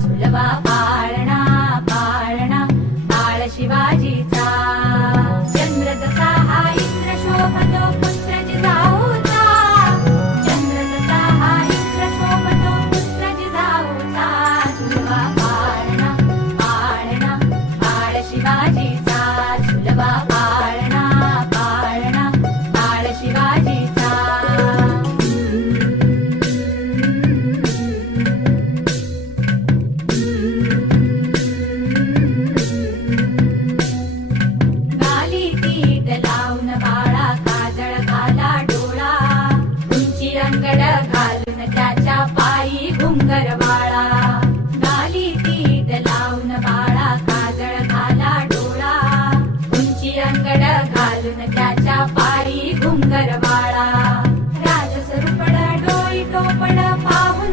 सुलभा पाळणा पाळणा बाळ शिवाजीचा. चंद्र जसा हा इंद्र शोभतो पुत्र जिजाऊचा चंद्र जसा हा इंद्र शोभतो पुत्र जिजाऊचा सुलभा पाळणा पाळणा बाळ शिवाजीचा. सुलभा डोंगर बाळा गाली तीट लावून बाळा काजळ घाला डोळा. उंची अंगड घालून त्याच्या पायी घुंगर बाळा. राजस्वरूपड डोई टोपड पाहून